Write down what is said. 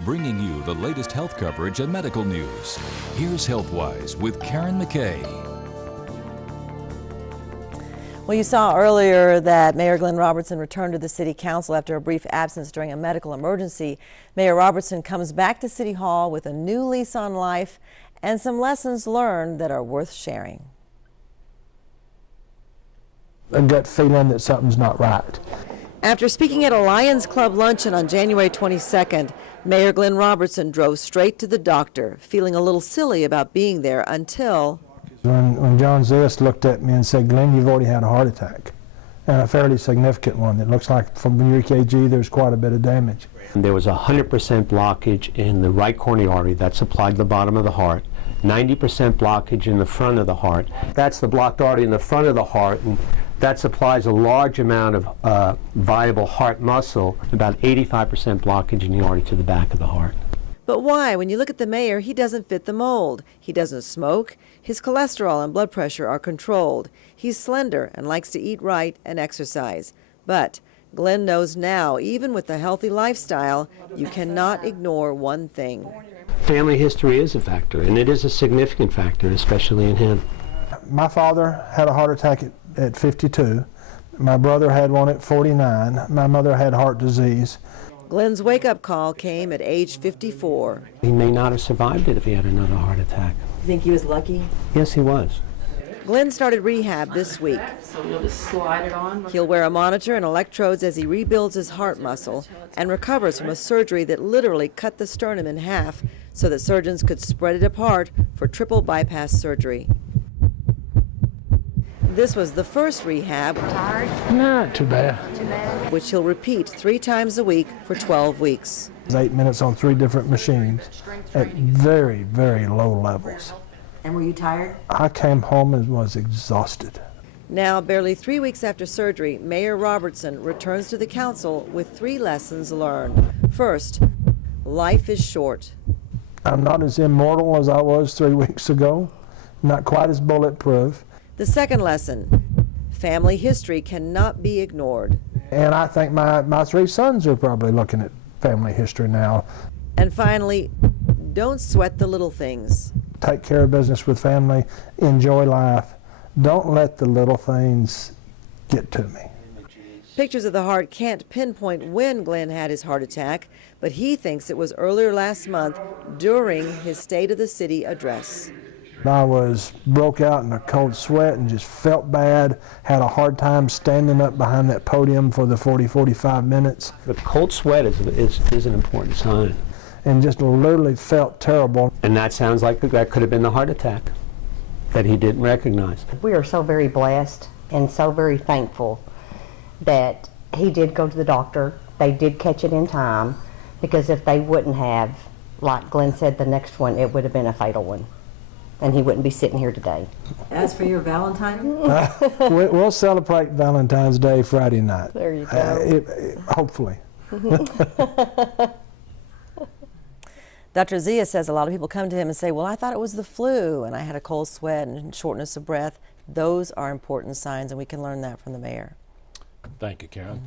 bringing you the latest health coverage and medical news. Here's HealthWise with Karin McCay. Well, you saw earlier that Mayor Glenn Robertson returned to the City Council after a brief absence during a medical emergency. Mayor Robertson comes back to City Hall with a new lease on life and some lessons learned that are worth sharing. A gut feeling that something's not right. After speaking at a Lions Club luncheon on January 22nd, Mayor Glenn Robertson drove straight to the doctor, feeling a little silly about being there until... When John Zist looked at me and said, "Glenn, you've already had a heart attack, and a fairly significant one. It looks like from your EKG there's quite a bit of damage." There was 100% blockage in the right coronary artery that supplied the bottom of the heart, 90% blockage in the front of the heart. That's the blocked artery in the front of the heart, and that supplies a large amount of viable heart muscle, about 85% blockage in the artery to the back of the heart. But why? When you look at the mayor, he doesn't fit the mold. He doesn't smoke. His cholesterol and blood pressure are controlled. He's slender and likes to eat right and exercise. But Glenn knows now, even with a healthy lifestyle, you cannot ignore one thing. Family history is a factor, and it is a significant factor, especially in him. My father had a heart attack at 52. My brother had one at 49. My mother had heart disease. Glenn's wake-up call came at age 54. He may not have survived it if he had another heart attack. You think he was lucky? Yes, he was. Glenn started rehab this week. So you'll just slide it on. He'll wear a monitor and electrodes as he rebuilds his heart muscle and recovers from a surgery that literally cut the sternum in half so that surgeons could spread it apart for triple bypass surgery. This was the first rehab, Not too bad. which he'll repeat 3 times a week for 12 weeks. 8 minutes on 3 different machines at very, very low levels. And were you tired? I came home and was exhausted. Now, barely 3 weeks after surgery, Mayor Robertson returns to the council with 3 lessons learned. First, life is short. I'm not as immortal as I was 3 weeks ago, not quite as bulletproof. The second lesson, family history cannot be ignored. And I think my 3 sons are probably looking at family history now. And finally, don't sweat the little things. Take care of business with family, enjoy life. Don't let the little things get to me. Pictures of the heart can't pinpoint when Glenn had his heart attack, but he thinks it was earlier last month during his State of the City address. I broke out in a cold sweat and just felt bad, had a hard time standing up behind that podium for the 45 minutes. The cold sweat is an important sign. And just literally felt terrible. And that sounds like that could have been the heart attack that he didn't recognize. We are so very blessed and so very thankful that he did go to the doctor. They did catch it in time, because if they wouldn't have, like Glenn said, the next one, it would have been a fatal one. And he wouldn't be sitting here today. As for your Valentine? We'll celebrate Valentine's Day Friday night. There you go. Hopefully. Dr. Zia says a lot of people come to him and say, well, I thought it was the flu, and I had a cold sweat and shortness of breath. Those are important signs, and we can learn that from the mayor. Thank you, Karin.